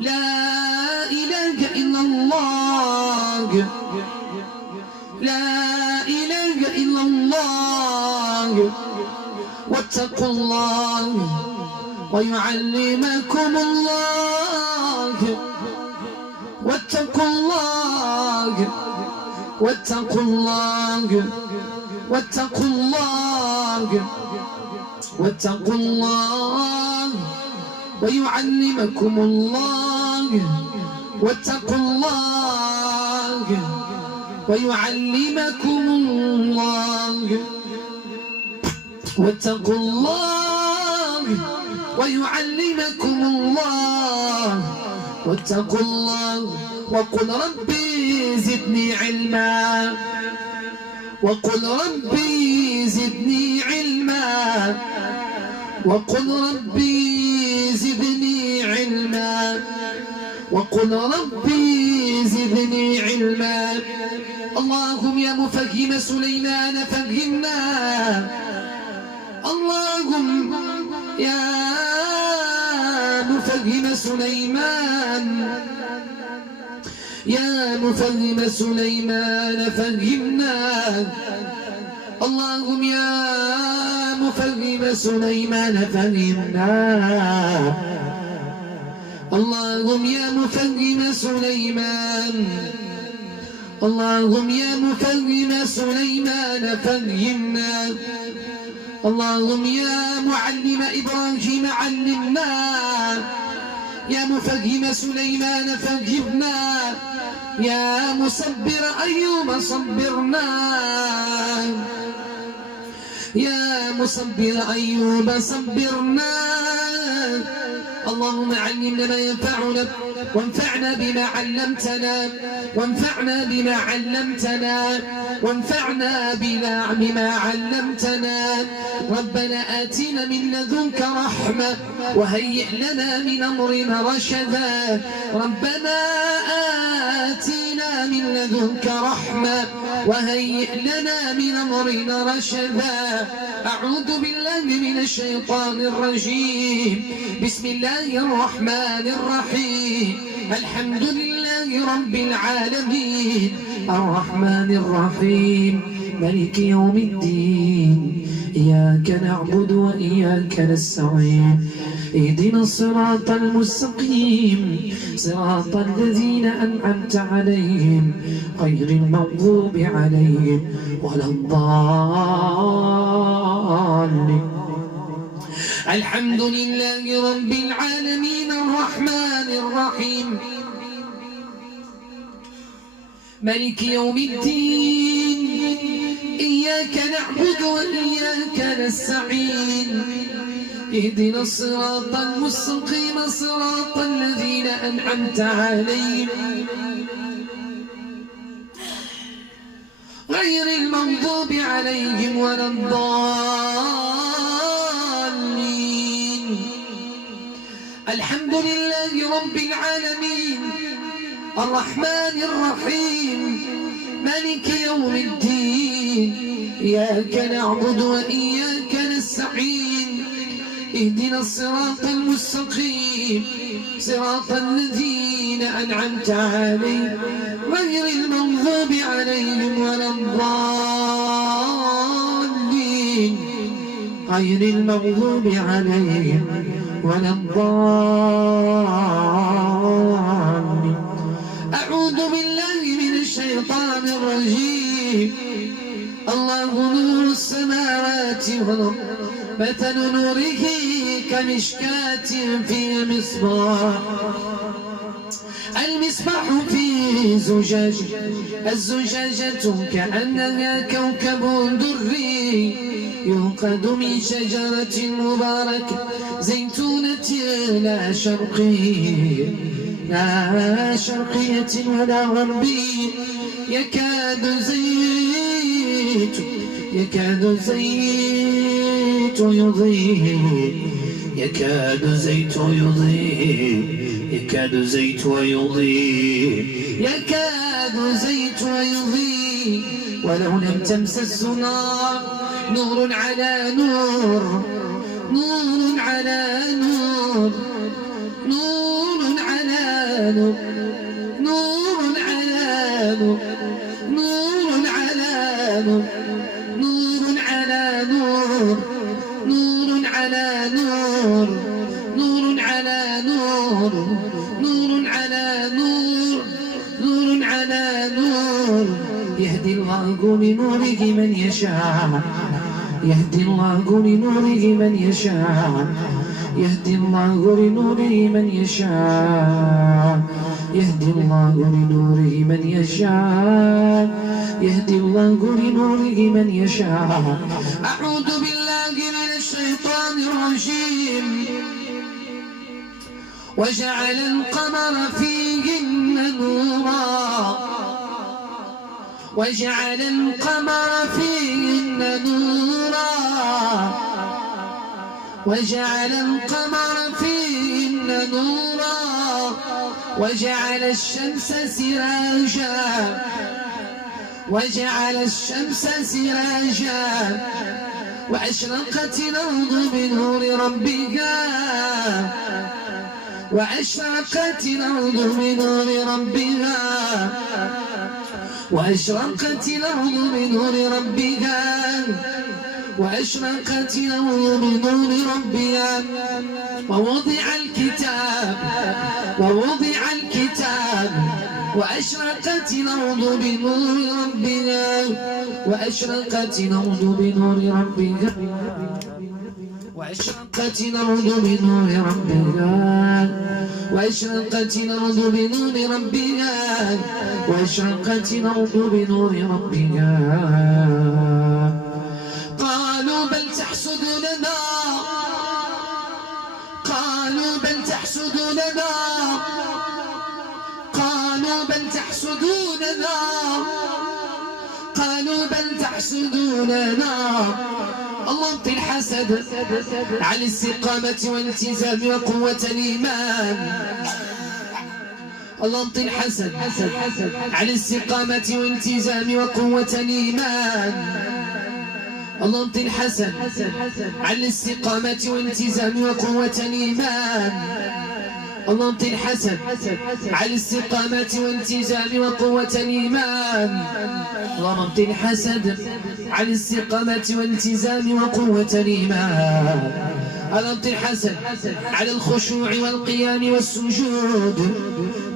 لا إله إلا الله لا إله إلا الله واتقوا الله ويعلمكم الله واتقوا الله واتقوا الله واتقوا الله واتقوا الله ويعلمكم الله واتقوا الله ويعلمكم الله واتقوا الله ويعلمكم الله واتقوا الله وقل ربي زدني علما وقل ربي زدني علما وقل ربي زدني علما وقل ربي زدني علما. اللهم يا مفهم سليمان فهمنا اللهم يا مفهم سليمان يا مفهم سليمان فهمنا اللهم يا مفهم سليمان فهمنا اللهم يا مفهم سليمان اللهم يا مفهم سليمان فهمنا اللهم يا معلم إبراهيم علمنا يا مفهم سليمان فهمنا يا مصبر أيوب صبرنا يا مصبر أيوب صبرنا. اللهم علمنا ما ينفعنا وانفعنا بما علمتنا وانفعنا بما علمتنا وانفعنا بما علمتنا. ربنا آتنا من لدنك رحمة وهيئ لنا من أمرنا رشدا ربنا آتنا من لدنك رحمة وهيئ لنا من أمرنا رشدا. أعوذ بالله من الشيطان الرجيم بسم الله الرحمن الرحيم الحمد لله رب العالمين الرحمن الرحيم مالك يوم الدين إياك نعبد وإياك نستعين اهدنا الصراط المستقيم صراط الذين أنعمت عليهم غير المغضوب عليهم ولا الضالين. الحمد لله رب العالمين الرحمن الرحيم مالك يوم الدين إياك نعبد وإياك نستعين اهدنا الصراط المستقيم صراط الذين أنعمت عليهم غير المغضوب عليهم ولا الضالين. الحمد لله رب العالمين الرحمن الرحيم مالك يوم الدين إياك نعبد وإياك نستعين اهدنا الصراط المستقيم صراط الذين أنعمت عليهم غير المغضوب عليهم ولا الضالين غير المغضوب عليهم ولا الضالين. أعوذ بالله من الشيطان الرجيم. الله نور السماوات والأرض مثل نوره كمشكاة في مصباح المصباح في زجاجة الزجاجة كأنها كوكب دري يوقد من شجرة مباركة زيتونة لا شرقية ولا غربية يكاد زيت يضيء ولو لم تمسس نار نور على نور على نور، نور على نور، نور على نور، نور على نور، نور على نور، نور على نور، نور على نور، نور على نور. يهدي الله لنوره من يشاء، يهدي الله لنوره من يشاء، يهدي الله لنوره من يشاء، يهدي الله لنوره من يشاء، يهدي الله لنوره من يشاء. أعوذ بالله من الشيطان الرجيم. وجعل القمر فيهن نورا، وجعل القمر فيهن نورا، وجعل القمر فيهن نورا، وجعل الشمس سراجا، وجعل الشمس سراجا، وأشرقت الأرض بنور ربها، وأشرقت الأرض بنور ربها، وأشرقت الأرض بنور ربها، وأشرقت الأرض بنور ربها. ووضع الكتاب، ووضع الكتاب، وأشرقت الأرض بنور ربها، وأشرقت الأرض بنور ربها، وأشرقت الأرض بنور ربها، وأشرقت الأرض بنور ربها، وأشرقت الأرض بنور ربها. قالوا بل تحسدوننا، قالوا بل تحسدوننا، قالوا بل تحسدوننا، قالوا بل تحسدوننا. الله يعطي الحسد على الاستقامة والالتزام وقوة الإيمان. الله يعطي الحسد على الاستقامة والالتزام وقوة الإيمان. الله يعطي الحسد على الاستقامة والالتزام وقوة الإيمان. الله يعطي الحسد على الاستقامة والالتزام وقوة الإيمان. اللهم يعطي الحسد على الاستقامة والالتزام وقوة الإيمان. اللهم يعطي الحسد على الخشوع والقيام والسجود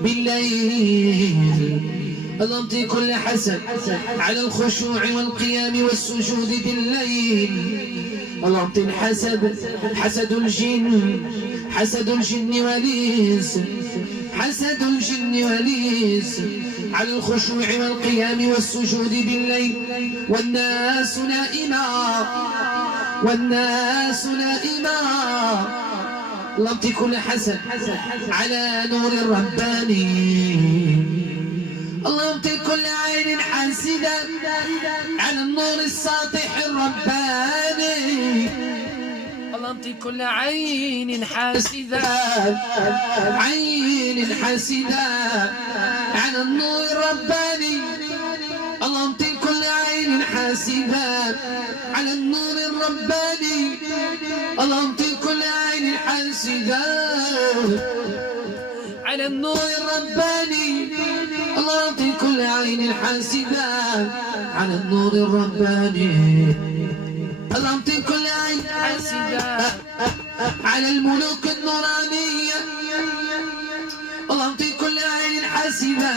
بالليل. اللهم يعطي كل حسد على الخشوع والقيام والسجود بالليل. اللهم يعطي الحسد، حسد الجن، حسد الجن والإنس، حسد الجن والإنس على الخشوع والقيام والسجود بالليل والناس نائما، والناس نائما. اللهم يعطي كل حسد على نور الرباني. اللهم يعطي كل عين حاسدة على النور الساطح الرباني. اللهم يعطي كل عين حاسدة، عين حاسدة على النور الرباني. اللهم يعطي كل عين حاسدة على النور الرباني. اللهم يعطي كل عين حاسدة على النور الرباني. الله يعطي كل عين حاسدة على النور الرباني. الله يعطي كل عين حاسدة على الملوك النورانية. الله يعطي كل عين حاسدة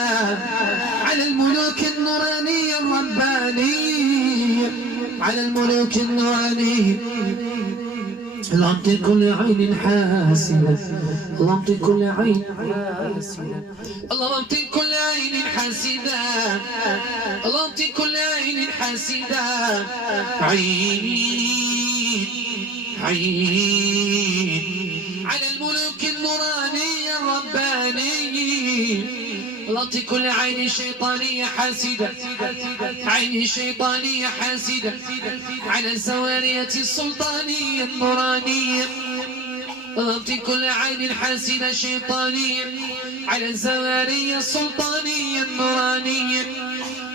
على الملوك النورانية الربانية، على الملوك النورانية. الله يعطي كل عين حاسدة، الله يعطي كل عين حاسدة، الله يعطي كل عين حاسدة، الله يعطي كل عين حاسدة. عين عين على الملوك النورانية الربانية. الله يعطي كل عين شيطانية حاسدة، عين شيطانية حاسدة على الزوارية السلطانية النورانية. الله يعطي كل عين حاسدة شيطانية على الزوارية السلطانية النورانية.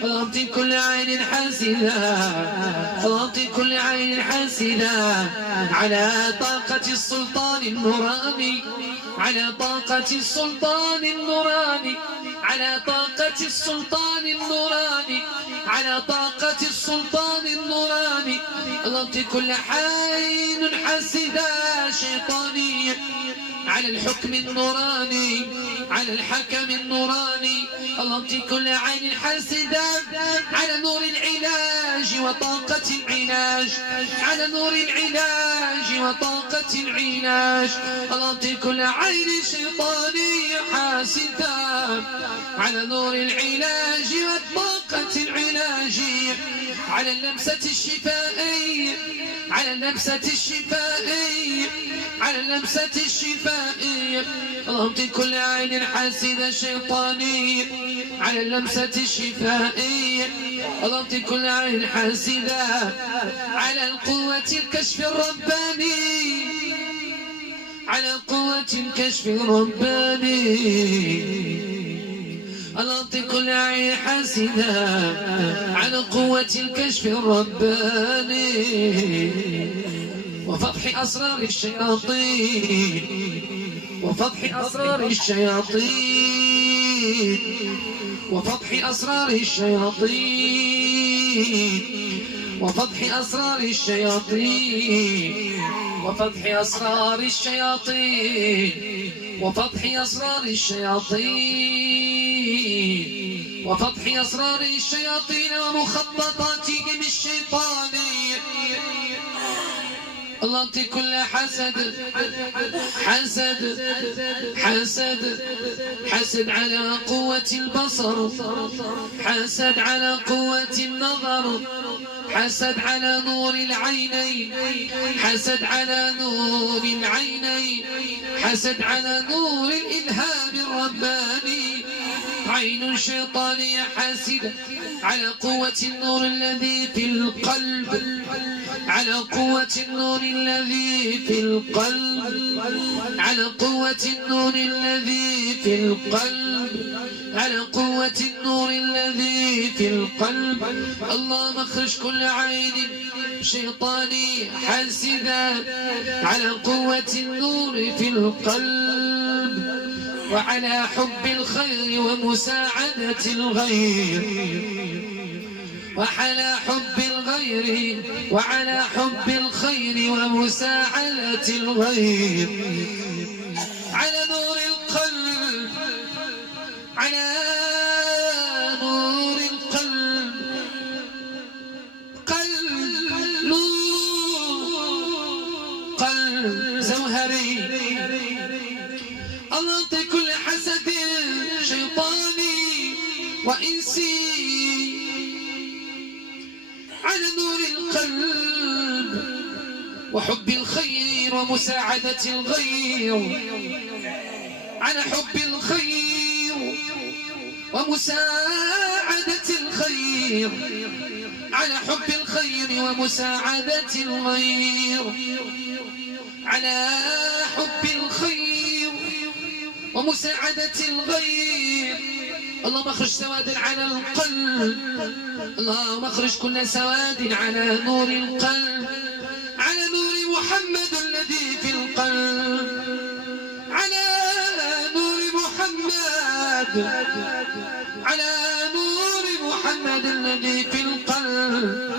الله يعطي كل عين حاسدة، الله يعطي كل عين حاسدة على طاقة السلطان النوراني. على طاقة السلطان النوراني، على طاقة السلطان النوراني، على طاقة السلطان النوراني. اللهم كل عين حاسدة شيطانية على الحكم النوراني، على الحكم النوراني. اللهم كل عين حاسدة على نور العلاج وطاقة العلاج، على نور العلاج وطاقة العلاج. اللهم كل عين شيطانية حاسدة على نور العلاج وطاقة العلاجية، على اللمسة الشفائية، على اللمسة الشفائية، على اللمسة الشفائية. اللهم كل عين حاسدة شيطانية على اللمسة الشفائية. اللهم كل عين حاسدة على القوة الكشف الرباني، على قوة الكشف الرباني. اللهم كل عين حاسدة على قوة الكشف الرباني وفتح أسرار الشياطين، وفتح أسرار الشياطين، وفتح أسرار الشياطين، وفتح أسرار الشياطين، وفتح أسرار الشياطين، وفتح أسرار الشياطين، وفتح أسرار الشياطين ومخططاتهم الشيطانية. اللهم كل حسد، حسد، حسد، حسد على قوة البصر، حسد على قوة النظر، حسد على نور العينين، حسد على نور العينين، حسد على نور الإلهام الرباني. عين شيطانية حاسدة على قوة النور الذي في القلب، على قوة النور الذي في القلب، على قوة النور الذي في القلب، على قوة النور الذي في القلب. اللهم اخرج كل عين شيطاني حاسدة على قوة النور في القلب وعلى حب الخير ومساعدة الغير، وعلى حب الغير، وعلى حب الخير ومساعدة الغير، على نور القلب، على نور القلب، قلب نور، قلب زوهري. اللهم كل حسد شيطاني وإنسي على نور القلب وحب الخير ومساعدة الغير، على حب الخير ومساعدة الخير، على حب الخير ومساعدة الغير، على حب الخير ومساعدة الغير. اللهم اخرج سواد على القلب، اللهم اخرج كل سواد على نور القلب، على نور محمد الذي في القلب، على نور محمد، على نور محمد الذي في القلب.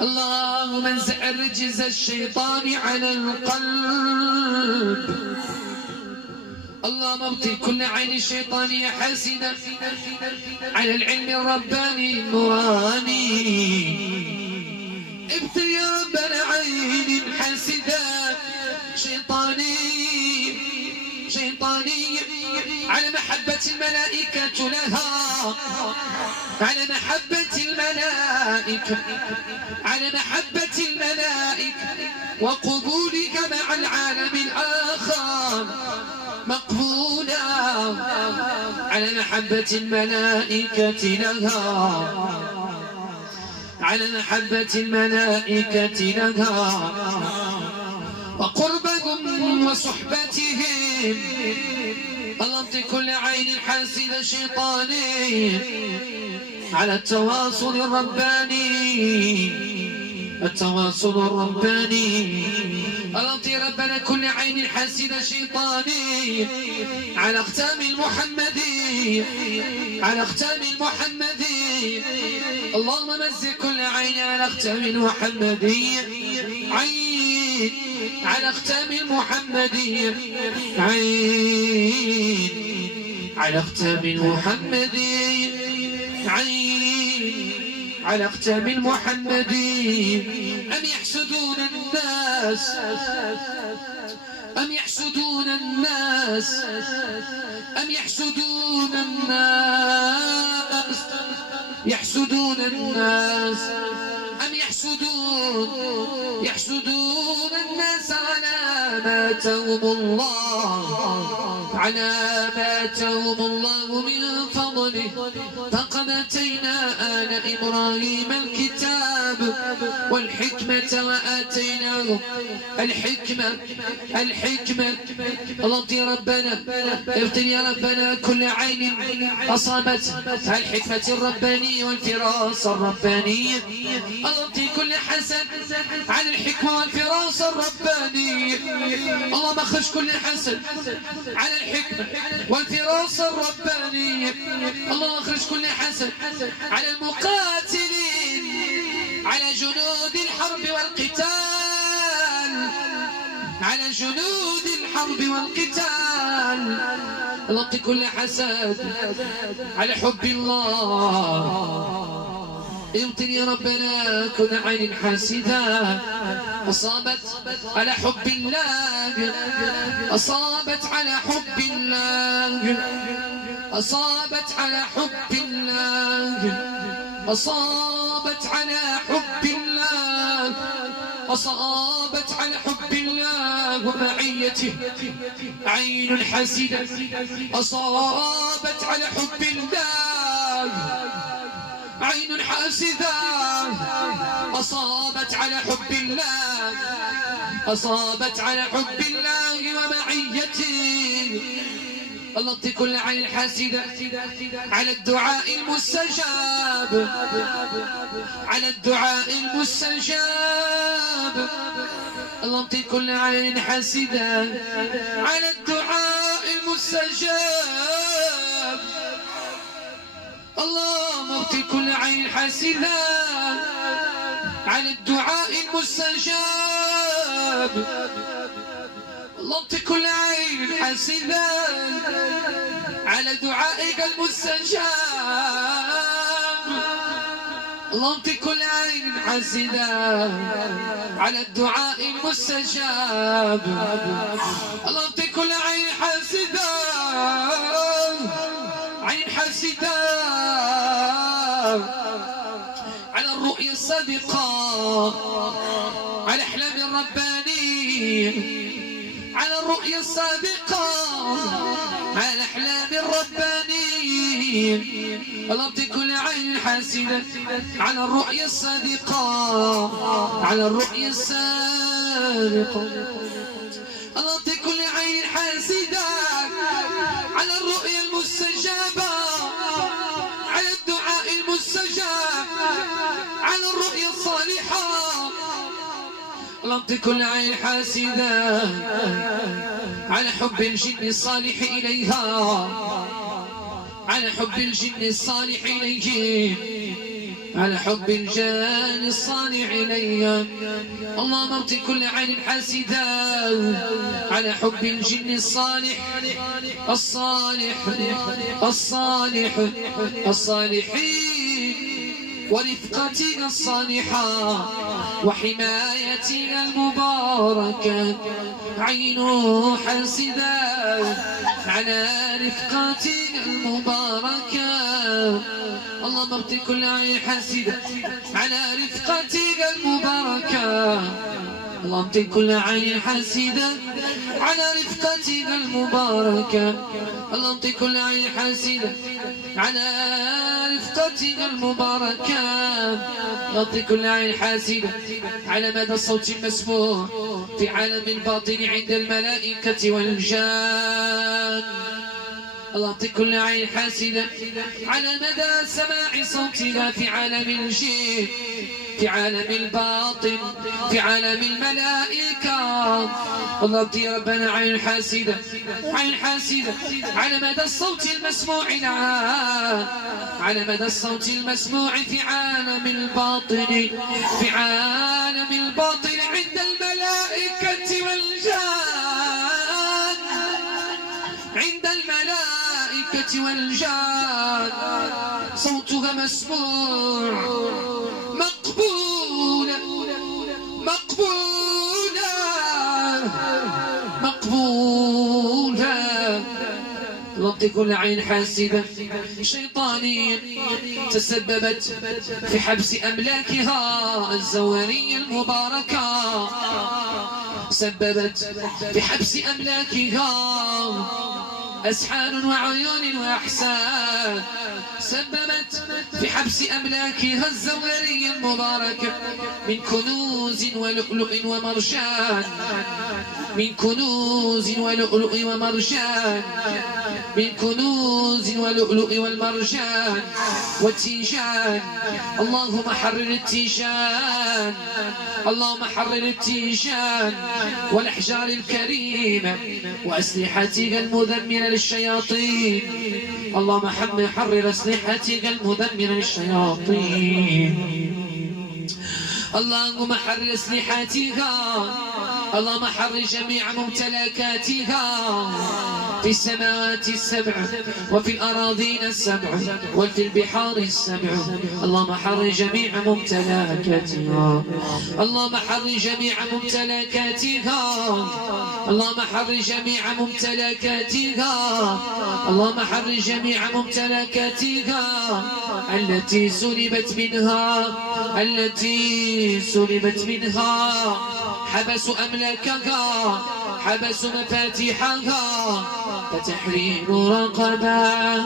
اللهم انزع الرجز الشيطان على القلب. اللهم ابطل كل عين شيطانية حاسدة على العلم الرباني النوراني. ابطل يا رب عين حاسدة شيطانية على محبة الملائكة لها، على محبة الملائكة، على محبة الملائكة وقبولك مع العالم الآخر مقبولا، على محبة الملائكة لها، على محبة الملائكة لها وقربهم وصحبتهم. اللهم كل عين حاسدة شيطاني على التواصل الرباني، التواصل الرباني ألطي ربنا كل عين حاسدة شيطاني على أختام المحمدي، على أختام المحمدي. اللهم مزق كل عين على أختام المحمدي، عين على أختام المحمدي، عين على أختام المحمدي، عين على أختام المحمدي. أم يحسدون الناس، أم يحسدون الناس، أم يحسدون الناس، يحسدون الناس، أم يحسدون الناس على ما آتاهم الله، على ما آتاهم الله من فضله. فقد آتينا آل إبراهيم الكتاب والحكمة وآتيناهم الحكمة. اللهم ربنا ابطل يا ربنا كل عين أصابت الحكمة الربانية والفراس الربانية. اللهم كل حسد عن الحكمة والفراس الربانية. اللهم اخرج كل حسد على الحكمة والفراس الربانية. اللهم اخرج كل حسد على المقاتلين، على جنود الحرب والقتال، على جنود الحرب والقتال. اللهم كل حسد على حب الله. ابطل يا ربنا كل عين حاسدة أصابت على حب الله، أصابت على حب الله، أصابت على حب الله، أصابت على حب الله، أصابت على حب الله ومعيته. عين حاسدة أصابت على حب الله، عين حاسدة أصابت على حب الله، أصابت على حب الله ومعيته. اللهم كل عين حاسدة على الدعاء المستجاب، على الدعاء المستجاب. اللهم كل عين حاسدة على الدعاء المستجاب. اللهم اغفر كل عين حاسدة على الدعاء المستجاب. اللهم كل عين حاسدة على دعائك المستجاب. اللهم كل عين حاسدة على الدعاء المستجاب. اللهم كل عين حاسدة، عين حاسدة على الرؤيا الصادقة، على أحلام الربانية، على الرؤيا الصادقة، على الأحلام الربانية. اللهم كل عين حاسدة على الرؤيا الصادقة، على الرؤيا الصادقة. اللهم كل عين حاسدة على الرؤيا المستجابة، على الدعاء المستجاب، على الرؤيا الصالحة. اللهم كل عين حاسدة على حب الجن الصالح إليها، على حب الجن الصالح إليه، على حب الجان الصالح إليها. اللهم ارض كل عين حاسدة على حب الجن الصالح الصالح الصالح الصالحين ورفقتك الصالحة وحمايتك المباركة. عين حاسدة على رفقتك المباركة. اللهم ابطل كل عين حاسدة على رفقتك المباركة. اللهم ابطل كل عين حاسدة على رفقتك المباركة. اللهم ابطل كل عين حاسدة على رفقتك المباركة. ابطل كل عين حاسدة على مدى الصوت المسموع في عالم الباطن عند الملائكة والجان. اللهم ابطل كل عين حاسدة على مدى سماع صوتنا في عالم الجن، في عالم الباطن في عالم الملائكة. الله يا ربنا عين حاسدة عين حاسدة على مدى الصوت المسموع العام على مدى الصوت المسموع في عالم الباطن في عالم الباطن عند الملائكة والجان عند الملائكة والجان صوتها مسموع مقبولا مقبولا مقبولا. رب كل عين حاسبة شيطانية تسببت في حبس أملاكها الزوارية المباركة سببت في حبس أملاكها أسحار وعيون وأحسان سببت في حبس أملاكها الزوارية المباركة من كنوز ولؤلؤ ومرجان من كنوز ولؤلؤ ومرجان من كنوز ولؤلؤ والمرجان والتيجان. اللهم حرر التيجان اللهم حرر التيجان والأحجار الكريمة وأسلحتك المدمرة للشياطين. اللهم حرر أسلحتك المدمرة للشياطين. اللهم حرر أسلحتها اللهم حرر جميع ممتلكاتها في السماوات السبع وفي الأراضين السبع وفي البحار السبع. اللهم حرر جميع ممتلكاتها اللهم حرر جميع ممتلكاتها اللهم حرر جميع ممتلكاتها اللهم حرر جميع ممتلكاتها التي سلبت منها حبسوا أملاكها حبسوا مفاتيحها فتحرير رقبة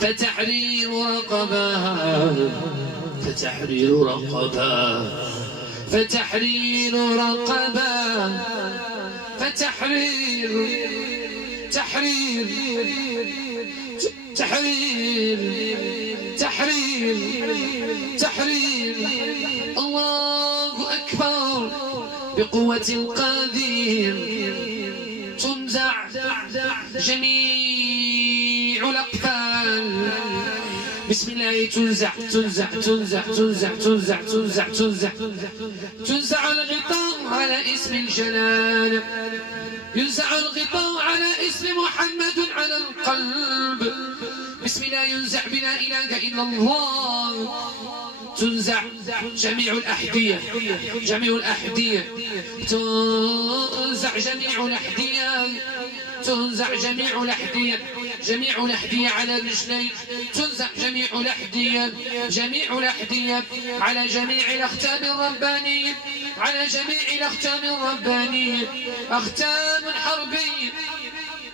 فتحرير رقبة فتحرير رقبة فتحرير رقبة فتحرير تحرير تحرير تحرير تحرير. الله أكبر بقوة القدير تنزع جميع الأقفال. بسم الله تنزع تنزع تنزع تنزع تنزع تنزع تنزع تنزع الغطاء على اسم الجلال ينزع الغطاء على اسم محمد على القلب. بسم الله ينزع بلا إله إلا الله. تنزع جميع الأحذية جميع الأحذية تنزع جميع الأحذية تنزع جميع الأحذية جميع الأحذية على الرجلين تنزع جميع الأحذية جميع الأحذية على جميع الأختام الربانية على جميع الأختام الربانية. أختام حربية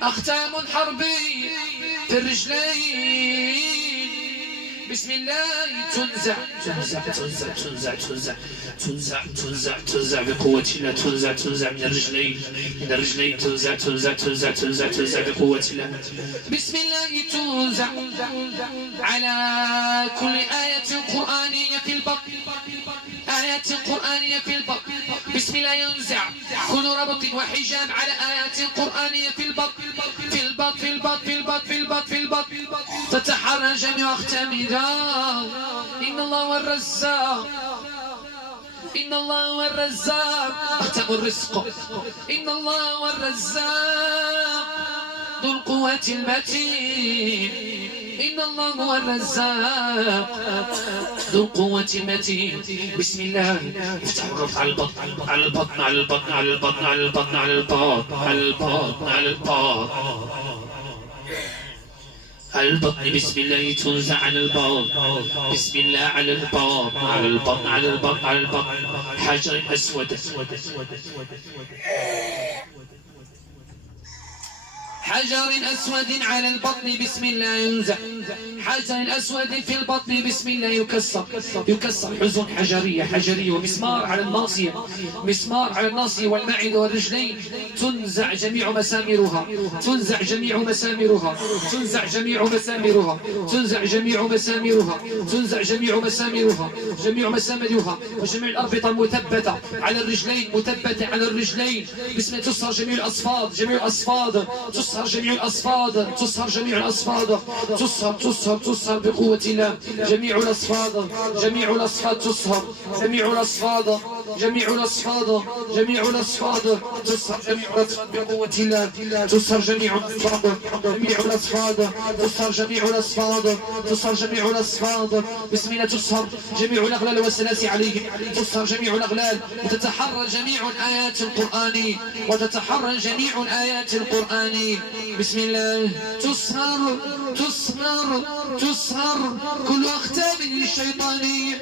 أختام حربية في الرجلين. بسم الله تنزع تنزع تنزع تنزع تنزع تنزع تنزع تنزع بقوة الله تنزع تنزع من الرجلين تنزع تنزع تنزع تنزع تنزع بقوة الله. بسم الله تنزع على كل آية قرآنية في البطن آيات قرآنية في البطن. بسم الله ينزع كل ربط وحجاب على آيات قرآنية في البطن في البطن في البطن في البطن في البطن في البطن تتحرر جميع أختامها. إن الله هو الرزاق إن الله هو الرزاق أختم الرزق. إن الله هو الرزاق ذو القوة المتين. إن الله هو الرزاق ذو القوة المتين. بسم الله افتحوا الربط على البطن على البطن على البطن على البطن على البطن على البطن على البطن على البطن على البطن. بسم الله تنزع على البطن. بسم الله على البطن على البطن على البطن على البطن. حجر أسود حجر أسود على البطن بسم الله ينزع، حجر أسود في البطن بسم الله يكسر، يكسر حزن حجرية، ومسمار على الناصية، مسمار على الناصية والمعدة والرجلين، تنزع جميع مسامرها، تنزع جميع مسامرها، تنزع جميع مسامرها، تنزع جميع مسامرها، تنزع جميع مسامرها، جميع مسامرها، وجميع الأربطة المثبتة على الرجلين، مثبتة على الرجلين بسم الله، تصهر جميع الأصفاد، جميع الأصفاد، تصهر جميع الأصفاد، تصهر جميع الأصفاد، تصهر بقوة الله جميع الأصفاد، جميع الأصفاد تصهر، جميع الأصفاد، جميع الأصفاد، جميع الأصفاد تصهر، جميع الأصفاد بقوة الله، تصهر جميع الأصفاد، جميع الأصفاد، تصهر جميع الأصفاد، تصهر جميع الأصفاد بسم الله، تصهر جميع الأغلال والسلاسل عليهم، تصهر جميع الأغلال، وتتحرر جميع الآيات القرآنية، وتتحرر جميع الآيات القرآنية بسم الله، تصهر تصهر تصهر كل أختام شيطانية،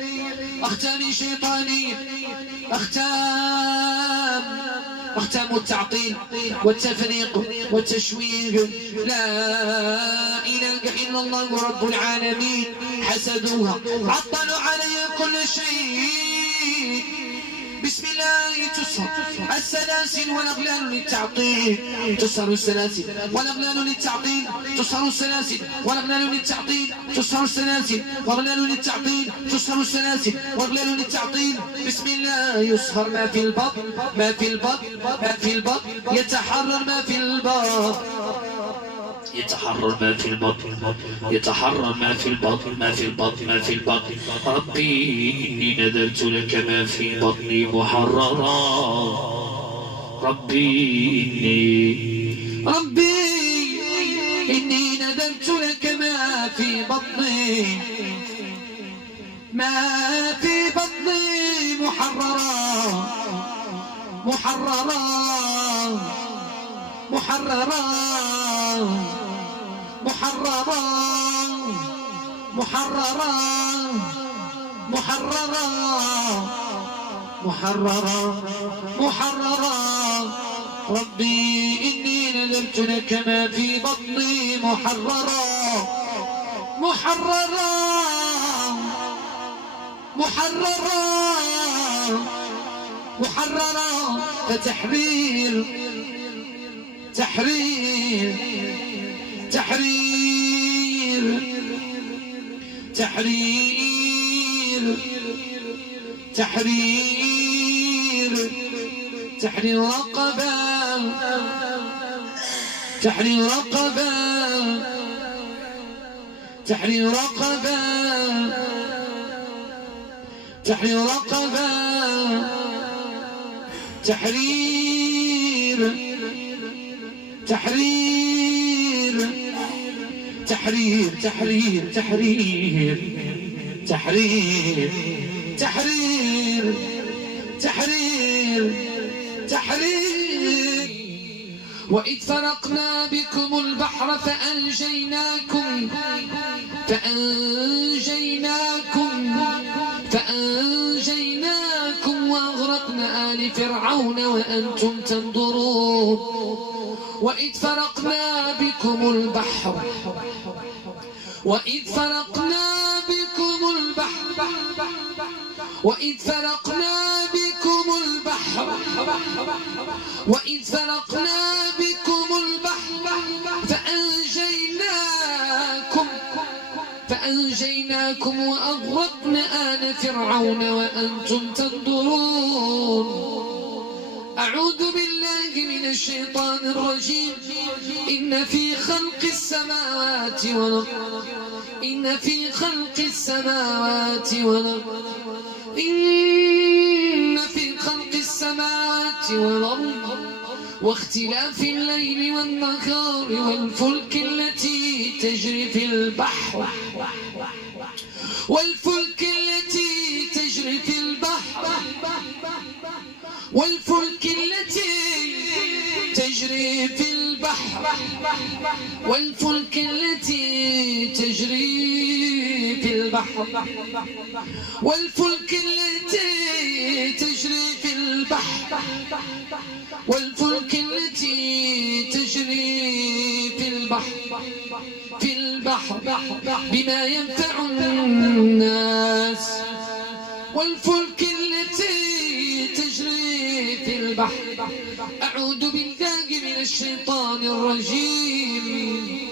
أختام شيطانية، أختام التعطيل والتفريق والتشويه، لا إله إلا الله رب العالمين، حسدوها عطلوا عليها كل شيء بسم الله، تصهر السلاسل والأغلال للتعطيل، تصهر السلاسل والأغلال للتعطيل، تصهر السلاسل والأغلال للتعطيل، تصهر السلاسل والأغلال للتعطيل، تصهر السلاسل والأغلال للتعطيل بسم الله، يصهر ما في البطن، ما في البطن، ما في البطن، يتحرر ما في البطن، يتحرر ما في البطن، يتحرر ما في البطن، ما في البطن، ما في البطن، ربي إني نذرت لك ما في بطني محررا، ربي إني نذرت لك ما في بطني، ما في بطني محررا، محررا، محررا، محررا، محررا، محررا، محررا، محررا، ربي إني نذرت لك ما في بطني محررا، محررا، محررا، محررا، فتحرير، تحرير، تحرير، تحرير، تحرير، تحرير رقبة، تحرير رقبة، تحرير رقبة، تحرير رقبة، تحرير، تحرير، تحرير، تحرير، تحرير، تحرير، تحرير، تحرير، تحرير، وإذ فرقنا بكم البحر فأنجيناكم، فأنجيناكم، فأنجيناكم وأغرقنا آل فرعون وأنتم تنظرون، وإذ فرقنا بكم البحر، وإذ فرقنا بكم البحر، وإذ فرقنا بكم البحر، وإذ فرقنا بكم البحر فأنجيناكم، فأنجيناكم وأغرقنا آل فرعون وأنتم تنظرون. أعوذ بالله من الشيطان الرجيم. إن في خلق السماوات والأرض، إن في خلق السماوات والأرض، إن في خلق السماوات والأرض واختلاف الليل والنهار والفلك التي تجري في البحر، والفلك التي تجري في البحر، والفلك التي تجري في البحر، والفلك التي تجري في البحر، والفلك التي تجري في البحر، والفلك التي تجري البحر بما ينفع الناس، والفلك التي تجري في البحر. أعوذ بالله من الشيطان الرجيم،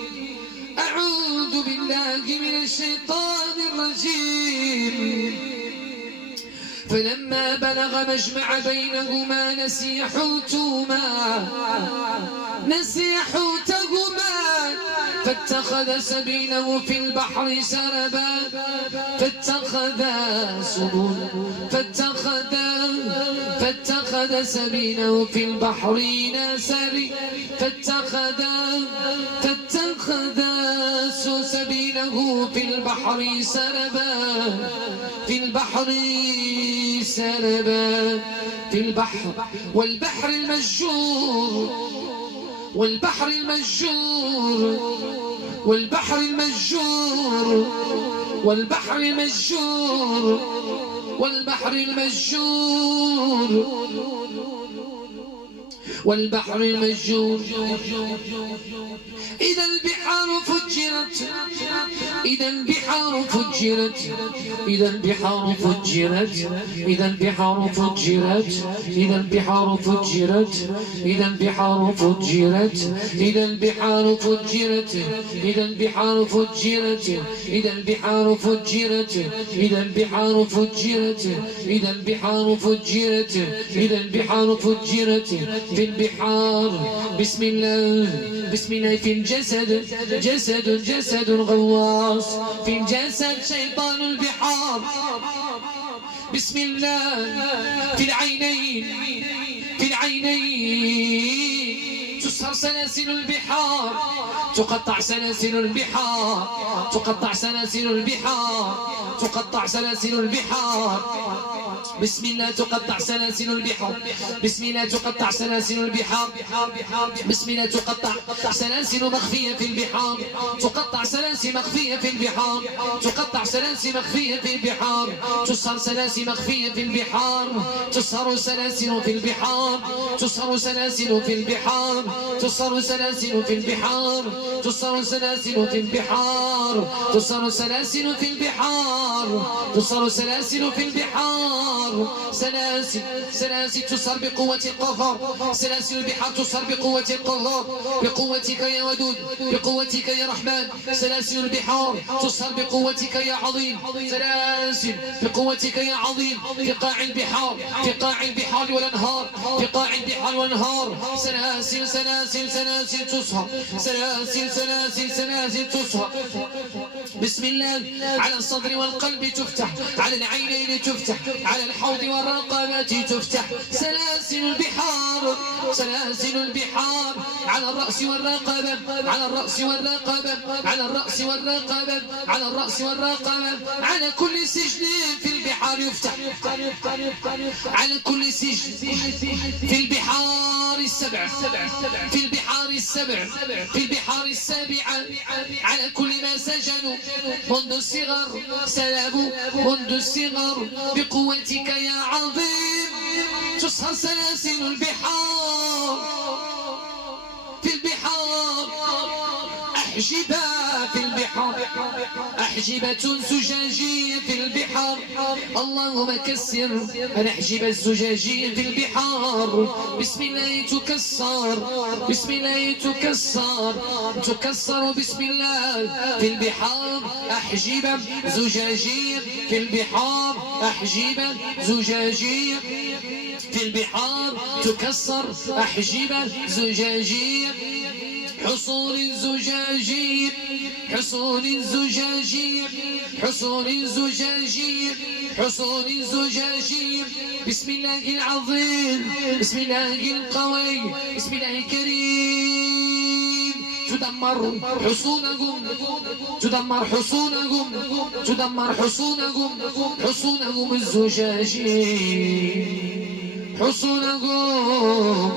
أعوذ بالله من الشيطان الرجيم. فلما بلغ مجمع بينهما نسي حوتهما فاتخذ سبيله في البحر سربا، فاتخذ سبيله في البحر ناسري، فاتخذ سبيله في البحر سربا، في البحر والبحر المسجور. إذا البحار فجرت، إذا البحار فجرت، إذا البحار فجرت، إذا البحار فجرت، إذا البحار فجرت، إذا البحار فجرت، إذا البحار فجرت، إذا البحار فجرت، إذا البحار فجرت، إذا البحار فجرت، إذا البحار فجرت، إذا البحار فجرت. في البحار بسم الله في الجسد جسد غواص، في الجسد شيطان البحار. بسم الله في العينين تسهر سلاسل البحار، تقطع سلاسل البحار، تقطع سلاسل البحار، تقطع سلاسل البحار. بسم الله تقطع سلاسل البحار، بسم الله تقطع سلاسل البحار، بسم الله تقطع سلاسل مخفية في البحار، تقطع سلاسل مخفية في البحار، تقطع سلاسل مخفية في البحار، تسهر سلاسل مخفية في البحار، تسهر سلاسل في البحار، تسهر سلاسل في البحار، تسهر سلاسل في البحار، تسهر سلاسل في البحار، تسهر سلاسل في البحار، تسهر سلاسل في البحار. سلاسل تسهر بقوة القهر، سلاسل البحار تسهر بقوة القهر، بقوتك يا ودود، بقوتك يا رحمن. سلاسل البحار تسهر بقوتك يا عظيم، سلاسل بقوتك يا عظيم. في قاع البحار، في قاع البحار والانهار، في قاع البحار والانهار. سلاسل تسهر، سلاسل تسهر. بسم الله على الصدر والقلب تفتح، على العينين تفتح، على الحوض والرقبة تفتح. سلاسل البحار، سلاسل البحار على الرأس والرقبة، على الرأس والرقبة، على الرأس والرقبة، على الرأس والرقبة. على كل سجن في البحار يفتح، على كل سجن في البحار السبع، في البحار السبع، في البحار السابعة. على كل ما سجنوا منذ الصغر سلبوا منذ الصغر. بقوتك يا عظيم تسهر سلاسل البحار، في البحار أحجبة، في البحار أحجبة زجاجية في البحار. اللهم كسر الأحجبة الزجاجية في البحار. بسم الله تكسر، بسم الله تكسر، تكسر بسم الله في البحار. أحجبة زجاجية في البحار، أحجبة زجاجية في البحار تكسر. أحجبة زجاجية، حصون زجاجية، حصون زجاجية، حصون زجاجية، حصون زجاجية. بسم الله العظيم، بسم الله القوي، بسم الله الكريم. تدمر حصونكم، تدمر حصونكم، تدمر حصونكم، حصونكم الزجاجية، حصونكم،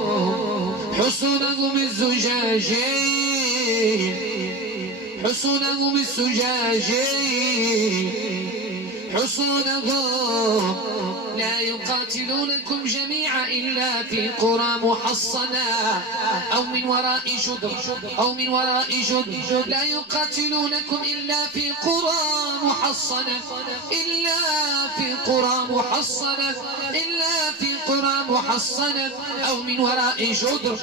حصونكم الزجاجية، حصونكم الزجاجية، حصونكم لا يقاتلونكم جميعا إلا في قرى محصنة أو من وراء جدر لا يقاتلونكم إلا في قرى محصنة أو من وراء جدر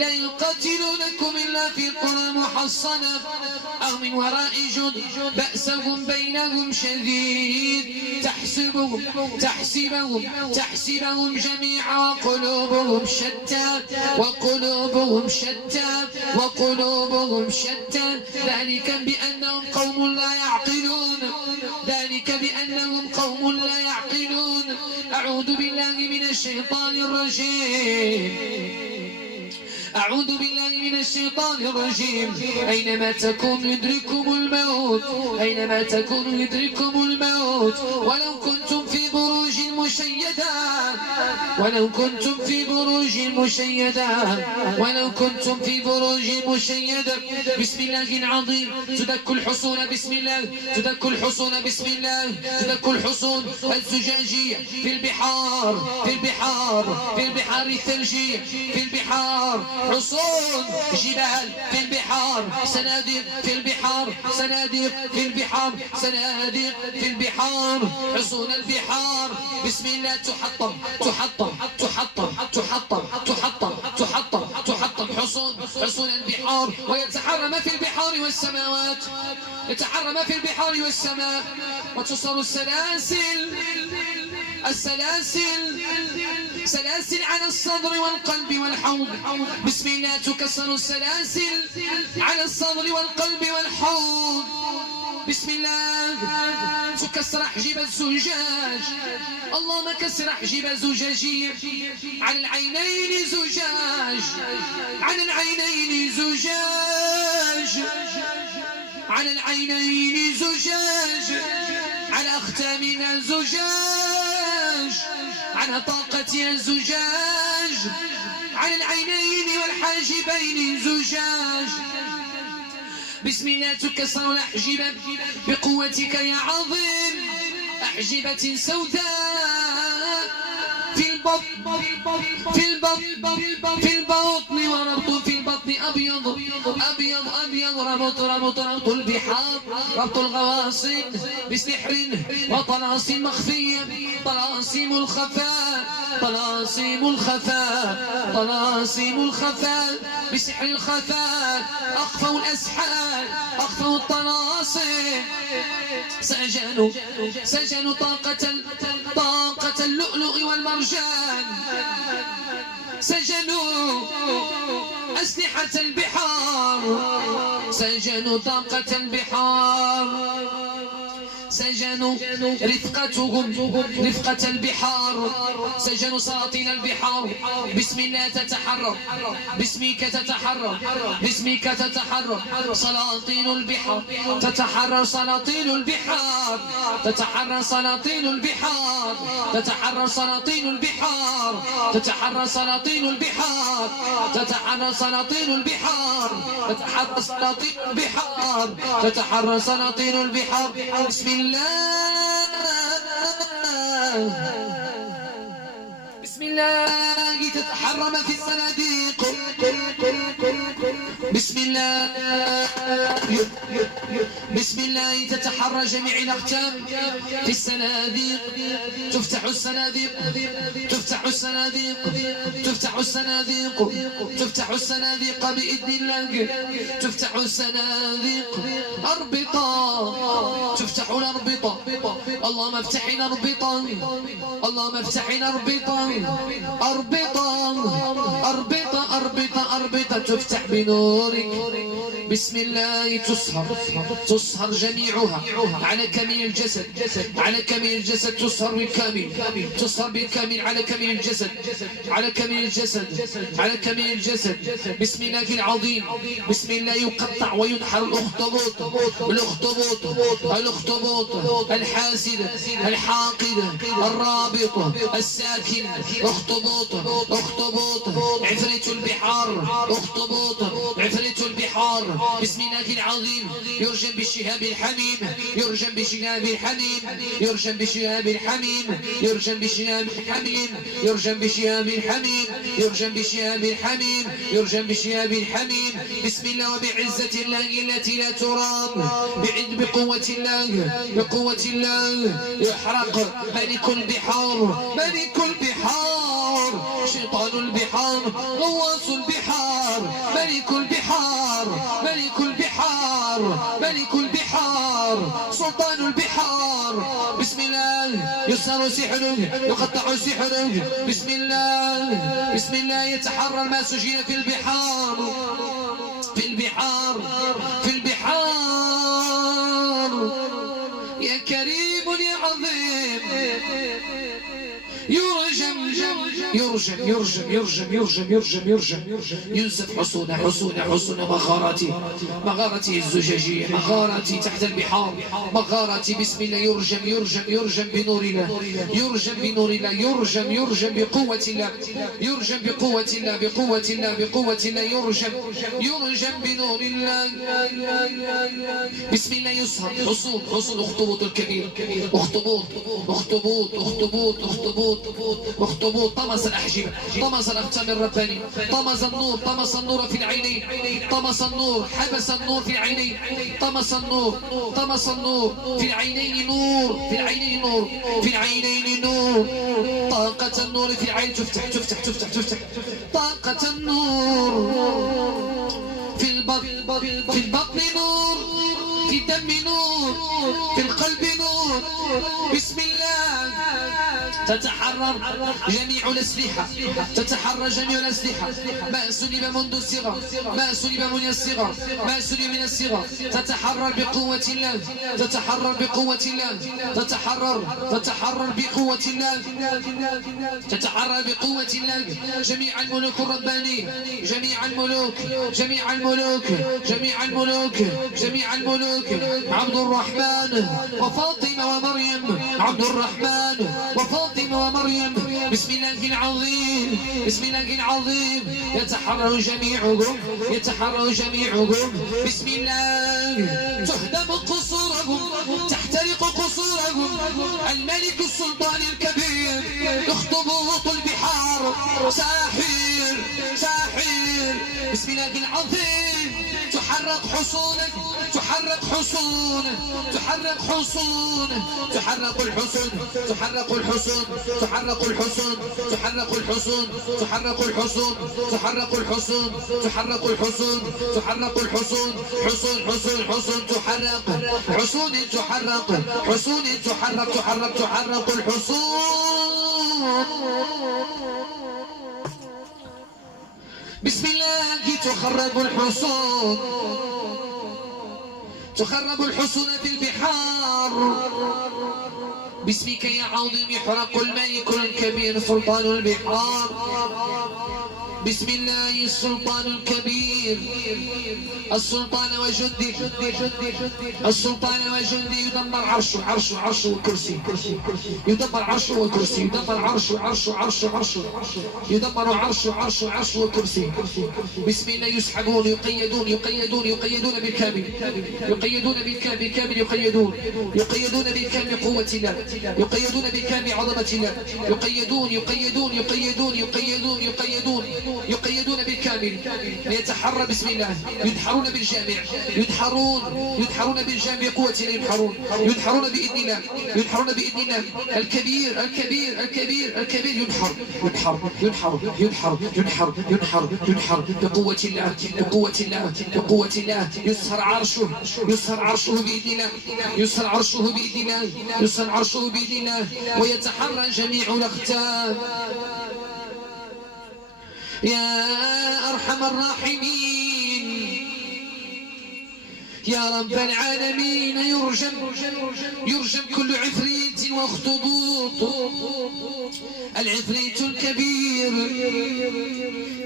لا يقاتلونكم إلا في قرى محصنة أو من وراء جدر بأسهم بينهم شديد تحسبهم جميعا وقلوبهم شتى ذلك بأنهم قوم لا يعقلون أعوذ بالله من الشيطان الرجيم أينما تكون يدرككم الموت ولو كنتم في بروج مشيدة بسم الله العظيم تدك الحصون بسم الله الزجاجية في البحار الثلجية في البحار حصون جبال في البحار صناديق في البحار حصون البحار بسم الله تحطم حصون البحار ويتحرم في البحار والسماء وتصر السلاسل على الصدر والقلب والحوض بسم الله تكسر السلاسل على الصدر والقلب والحوض بسم الله تكسر أحجب الزجاج اللهم كسر أحجب الزجاجية على العينين زجاج على أختامنا زجاج على طاقتها زجاج على العينين والحاجبين زجاج بسم الله تكسر الأحجبة بقوتك يا عظيم أحجبة سوداء في البطن وربط في البطن أبيض ربط البحار ربط الغواصب بسحر وطلاسم مخفية طلاسم الخفاء بسحر الخفاء أخفوا الأسحار أخفوا الطلاسم سجنوا طاقة اللؤلؤ والمرجان سجنوا أسلحة البحار سجنوا طاقة البحار سجنوا رفقة البحار سجنوا سلاطين البحار بسم الله تتحرك باسمك تتحرك سلاطين البحار تتحرر سلاطين البحار تتحرر سلاطين البحار تتحرر سلاطين البحار تتحرر سلاطين البحار تتحرر سلاطين البحار تتحرر سلاطين البحار تتحرر سلاطين البحار بسم الله بسم الله تتحرم في الصناديق بسم الله تتحرى جميع الأختام في الصناديق تفتح الصناديق بإذن الله تفتح الصناديق أربطة تفتح الأربطة اللهم افتحنا أربطة تفتح بنورك بسم الله تصهر جميعها على كامل الجسد تصهر بالكامل على كامل الجسد بسم الله العظيم بسم الله يقطع وينحر الأخطبوط الحاسد الحاقد الرابط الساكن أخطبوط عفريت البحار بسم الله العظيم يرجم بالشهاب الحميم يرجم بالشهاب الحميم يرجم بالشهاب الحميم يرجم بالشهاب الحميم يرجم بالشهاب الحميم يرجم بالشهاب الحميم يرجم بالشهاب الحميم بسم الله وبعزة الله التي لا ترام بقوة الله بقوة الله يحرق ملك البحار ملك البحار شيطان البحار غواص البحار ملك البحار ملك البحار ملك البحار سلطان البحار بسم الله يسر سحره يقطع سحره بسم الله بسم الله يتحرى الماء سجين في البحار في البحار في البحار يا كريم يا عظيم يرجم يرجم يرجم يرجم يرجم يرجم يرجم ينسف حصون حصون حصون مغارتي الزجاجية مغارتي تحت البحار مغارتي بسم الله يرجم يرجم يرجم بنور الله يرجم بنور الله يرجم يرجم بقوة الله يرجم بقوة الله بقوة الله بقوة الله يرجم يرجم بنور الله بسم الله يسهر حصون حصون اخطبوط الكبير اخطبوط اخطبوط اخطبوط اخطبوط اخطبوط طمس الأحجبة طمس الأختام الرباني طمس النور طمس النور في العينين طمس النور حبس النور في العينين طمس النور طمس النور في العينين نور في العينين نور في العينين نور طاقة النور في العين تفتح تفتح تفتح تفتح طاقة النور في البطن نور في الدم نور في القلب نور بسم الله تتحرر جميع الأسلحة تتحرر جميع الأسلحة ما سلب منذ الصغر ما سلب من الصغر ما سلب من الصغر تتحرر بقوة الله تتحرر بقوة الله تتحرر بقوة الله تتحرر بقوة الله جميع الملوك الربانية جميع الملوك جميع الملوك جميع الملوك جميع الملوك عبد الرحمن وفاطمة ومريم عبد الرحمن وفاطمة ومريم بسم الله العظيم بسم الله العظيم يتحرر جميعهم يتحرر جميعهم بسم الله تهدم قصورهم تحترق قصورهم الملك السلطان الكبير اخطبوط البحار ساحر ساحر بسم الله العظيم تحرك حصونك تحرك حصون تحرك حصون تحرك الحصون تحرك الحصون تحرك الحصون تحرك الحصون تحرك الحصون تحرك الحصون تحرك الحصون تحرك الحصون حصون حصون حصون تحرك حصون تحرك حصون تحرك تحرك تحرك الحصون بسم الله تخرب الحصون تخرب الحصون في البحار باسمك يا عظيم يحرق الملك الكبير سلطان البحار بسم الله السلطان الكبير السلطان وجنده السلطان وجنده يدمر عرشه عرشه عرشه وكرسي يدمر عرشه وكرسي يدمر عرشه عرشه عرشه عرشه يدمر عرشه عرشه عرشه وكرسي بسم الله يسحبون يقيدون يقيدون يقيدون بالكامل يقيدون بالكامل كامل يقيدون يقيدون بالكامل قوة الله يقيدون بالكامل عظمة الله يقيدون يقيدون يقيدون يقيدون يقيدون يقيدون بالكامل ليتحرى بسم الله يدحرون بالجامع يدحرون بالجامع بقوة الله يدحرون بإذن الله يدحرون بإذن الله الكبير الكبير الكبير الكبير ينحر ينحر ينحر ينحر ينحر ينحر ينحر بقوة الله بقوة الله بقوة الله يسهر عرشه يسهر عرشه بإذن الله يسهر عرشه بإذن الله يسهر عرشه بإذن الله ويتحرى جميع الأختام يا أرحم الراحمين يا رب العالمين يرجم كل عفريت واخطبوط العفريت الكبير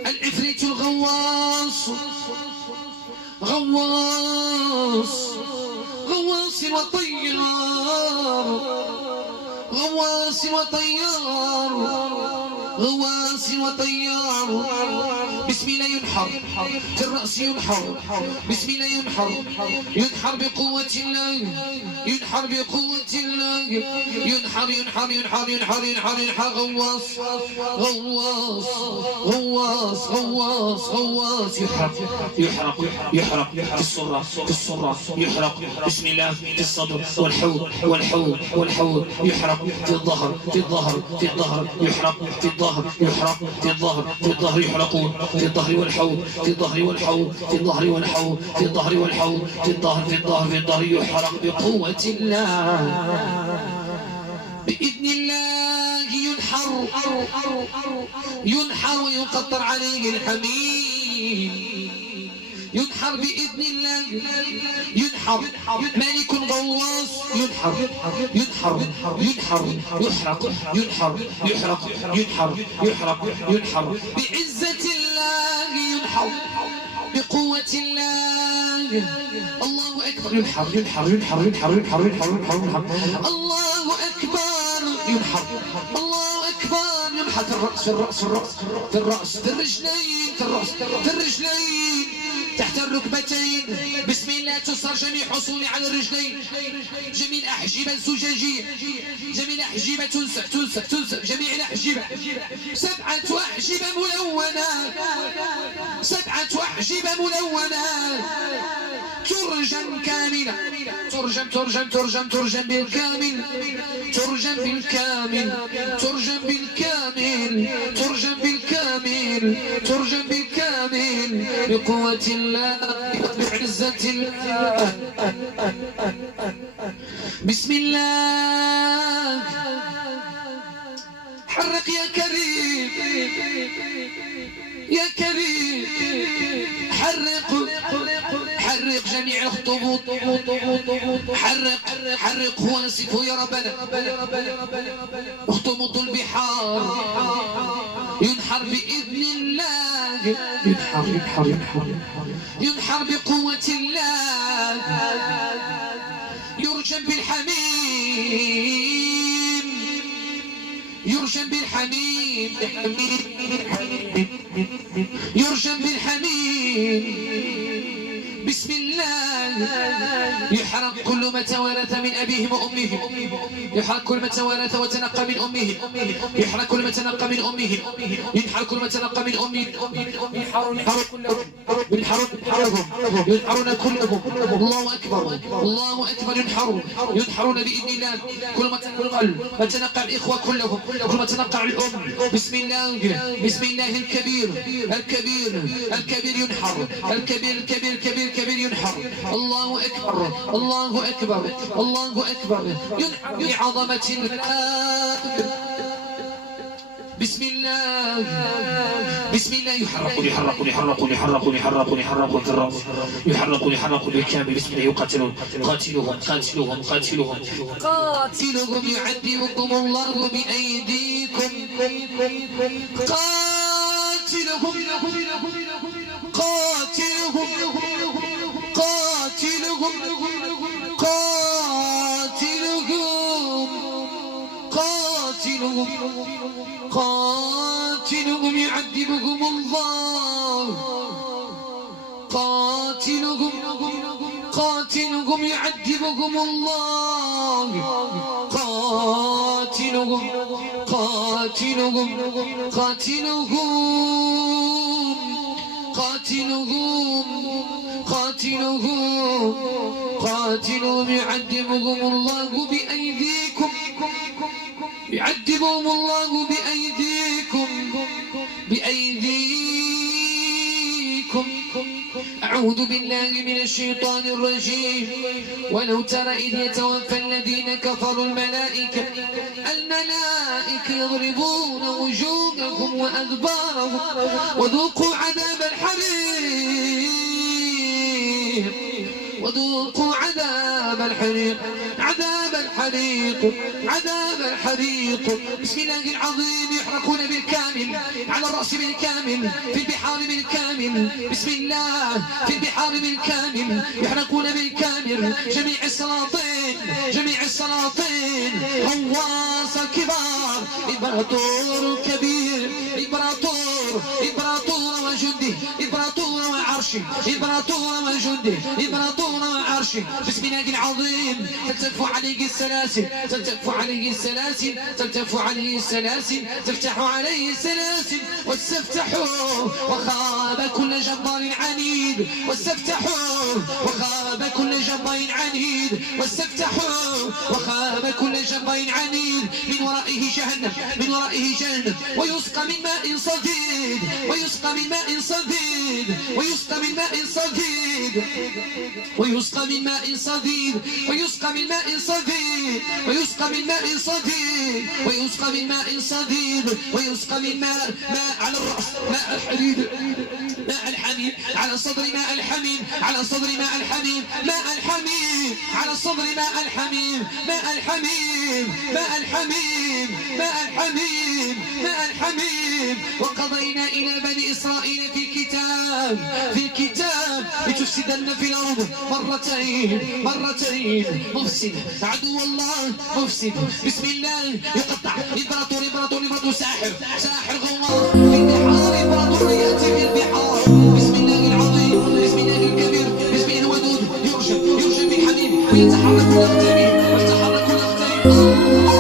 العفريت الغواص غواص وطيار غواص وطيار غواص وطيار بسم الله ينحر في الرأس ينحر بسم الله ينحر ينحر بقوة الله ينحر بقوة الله ينحر ينحر ينحر ينحر ينحر ينحر غواص غواص غواص غواص غواص يحرق يحرق في السرة في السرة يحرق بسم الله في الصدر والحوض والحوض والحوض يحرق في الظهر في الظهر في الظهر يحرق في الظهر يحرق في الظهر في الظهر يحرقون في الظهر والحوض في الظهر والحوض في الظهر والحوض في الظهر والحوض في الظهر في الظهر في الظهر يحرق بقوة الله بإذن الله ينحر ينحر ويقطر عليه الحميم ينحر بإذن الله ينحر ملك غواص ينحر ينحر ينحر يحرق ينحر يحرق ينحر يحرق ينحر بعزة الله ينحر بقوة الله الله أكبر ينحر ينحر ينحر ينحر ينحر ينحر ينحر الله أكبر ينحر الله أكبر ينحر في الرأس في الرأس في الرأس في الرأس في الرجلين في الرأس في الرجلين تحت الركبتين بسم الله تصر جميع حصولي على الرجلين جميع الأحجبة الزجاجية جميع الأحجبة تنسخ تنسخ تنسخ جميع الأحجبة 7 أحجبة ملونة 7 أحجبة ملونة ترجم كاملة ترجم ترجم ترجم ترجم بالكامل ترجم بالكامل ترجم بالكامل ترجم بالكامل ترجم بالكامل بقوة الله بعزة الله بسم الله حرق يا كريم يا كريم حرق حرق جميع الخطوط حرق حرق واسفه يا ربنا اخطبط البحار ينحر بإذن الله ينحر ينحر ينحر ينحر بقوة الله يرجم بالحميم يرجم بالحميم يرجم بالحميم بسم الله يحرق كل ما توارث من أبيهم وأمهم يحرق كل ما توارث وتنقى من أمهم يحرق كل ما تنقى من أمهم يحرق كل ما تنقى من أمهم ينحرون كلهم ينحرون كلهم الله أكبر الله أكبر ينحرون بإذن الله كل ما تنقى الإخوة كلهم كل ما تنقى الأم بسم الله بسم الله الكبير الكبير الكبير ينحر الكبير الكبير الكبير الكبير ينحر الله أكبر الله أكبر الله أكبر ينحر بعظمة الله بسم الله بسم الله يحرق يحرق يحرق يحرق يحرق يحرق في الرأس يحرق يحرق بالكامل بسم الله يقاتلون قاتلوهم قاتلوهم قاتلوهم قاتلوهم يعذبكم الله بأيديكم قاتلوهم قاتلوهم قاتلوهم قاتلوهم قاتلوهم قاتلوهم يعذبكم الله قاتلوهم قاتلوهم يعذبكم الله قاتلوهم قاتلوهم قاتلوهم قاتلوهم قاتلوهم قاتلوهم يعذبهم الله بأيديكم يعذبهم الله بأيديكم بأيديكم أعوذ بالله من الشيطان الرجيم ولو ترى إذ يتوفى الذين كفروا الملائكة يضربون وجوههم وأدبارهم وذوقوا عذاب الحريق وذوقوا عذاب الحريق عذاب الحريق عذاب الحريق بسم الله العظيم يحرقون بالكامل على الرأس بالكامل في البحار بالكامل بسم الله في البحار بالكامل يحرقون بالكامل جميع السلاطين جميع السلاطين غواص الكبار إمبراطور كبير إمبراطور وجنده إمبراطور وعرشه إمبراطور وجنده إمبراطور وعرشه بسم الله العظيم تلتف عليه السلاسل تلتف عليه السلاسل تلتف عليه السلاسل تفتح عليه السلاسل واستفتحوا وخاب كل جبار عنيد واستفتحوا وخاب كل جبار عنيد واستفتحوا وخاب كل جبار عنيد من ورائه جهنم من ورائه جهنم ويسقى من ماء صديد ويسقى من ماء صديد ويسقى من ماء صديد ويسقى من ماء صديد ويسقى من ماء صديد ويسقى من ماء صديد ويسقى من ماء صديد ويسقى من ماء على الرأس ماء الحديد ماء الحميم على الصدر ماء الحميم على الصدر ماء الحميم ماء الحميم على الصدر ماء الحميم ماء الحميم ماء الحميم ماء الحميم ماء الحميم وقضينا إلى بني إسرائيل في الكتاب لتفسدن في الأرض مرتين مفسد عدو الله مفسد بسم الله يقطع إمبراطور ساحر غوار في البحار إمبراطور يأتي في البحار بسم الله العظيم بسم الله الكبير بسم الله الودود يرجم بالحميم ويتحرك الأختين ويتحرك الأختين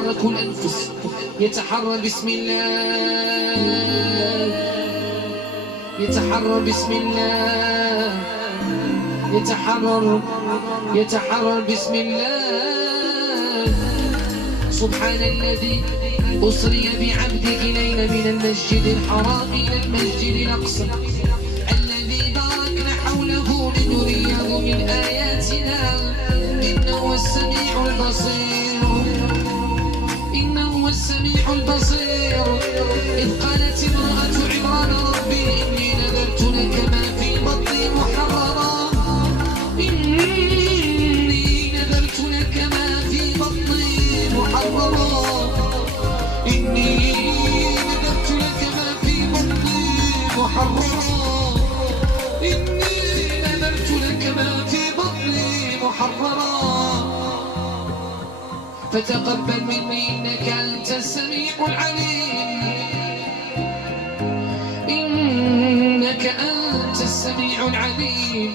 يتحرك الأنفس يتحرر بسم الله يتحرر بسم الله يتحرر بسم الله. سبحان الذي أسري بعبده ليلا من المسجد الحرام إلى المسجد الأقصى السميع البصير. إذ قالت امرأة عمران ربي إني نذرت لك ما في بطني محررا، إني نذرت لك ما في بطني محررا، إني نذرت لك ما في بطني محررا، إني نذرت لك ما في بطني محررا، فتقبل مني إنك أنت السميع العليم، إنك أنت السميع العليم.